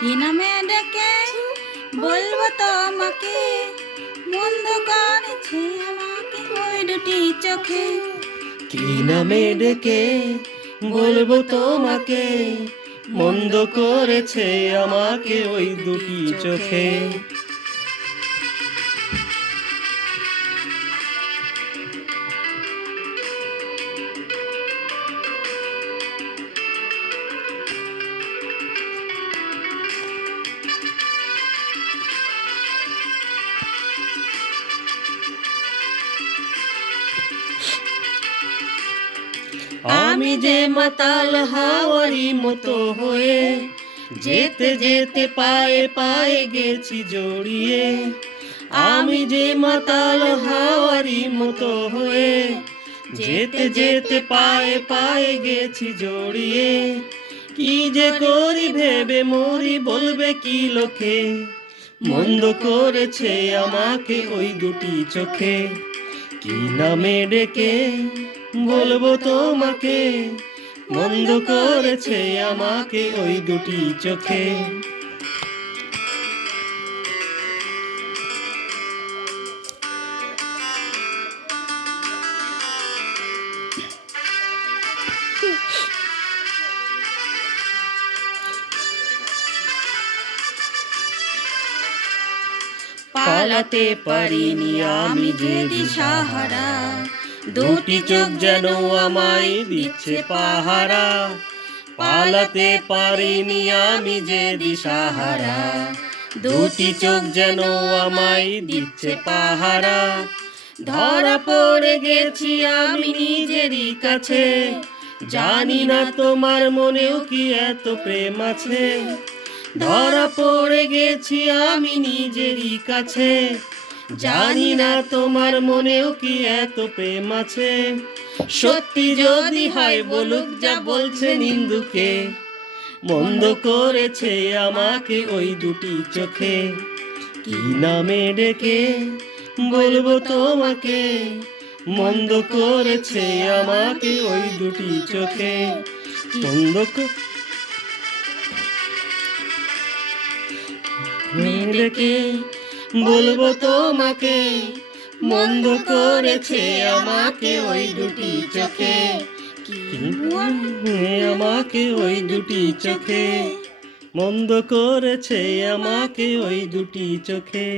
কি নামে ডেকে বলবো তোমাকে, মন্দ করেছে আমাকে ওই দুটি চোখে। কি নামে ডেকে বলবো তোমাকে, মন্দ করেছে আমাকে ওই দুটি চোখে। আমি যে মাতাল হাওয়ারি মতো হয়ে, যেতে যেতে পায়ে পায়ে গেছি জড়িয়ে। আমি যে মাতাল হাওয়ারি মতো হয়ে, যেতে যেতে পায়ে পায়ে গেছি জড়িয়ে। কি যে করি ভেবে মরি, বলবে কি লোকে, মন্দ করেছে আমাকে ওই দুটি চোখে। কি নামে ডেকে বলবো তোমাকে, মন্দ করেছে আমাকে ওই দুটি চোখে। পালাতে পারিনি আমি যে দিশাহারা, দুটি চোখ যেন আমায় দিচ্ছে পাহারা। পালাতে পারিনি আমি যে দিশাহারা, দুটি চোখ যেন আমায় দিচ্ছে পাহারা। ধরা পড়ে গেছি আমি নিজেরই কাছে, জানি না তোমার মনেও কি এত প্রেম আছে। ধরা পড়ে গেছি আমি নিজেরই কাছে, জানি না তোমার মনেও কি এত প্রেম আছে। সত্যি যদি হয় বলুক যা বলছে নিন্দুকে, মন্দ করেছে আমাকে ওই দুটি চোখে। কি নামে ডেকে বলবো তোমাকে, মন্দ করেছে আমাকে ওই দুটি চোখে। মন্দ ডেকে বলবো তোমাকে, মন্দ করেছে আমাকে ওই দুটি চোখে। আমাকে ওই দুটি চোখে, মন্দ করেছে আমাকে ওই দুটি চোখে।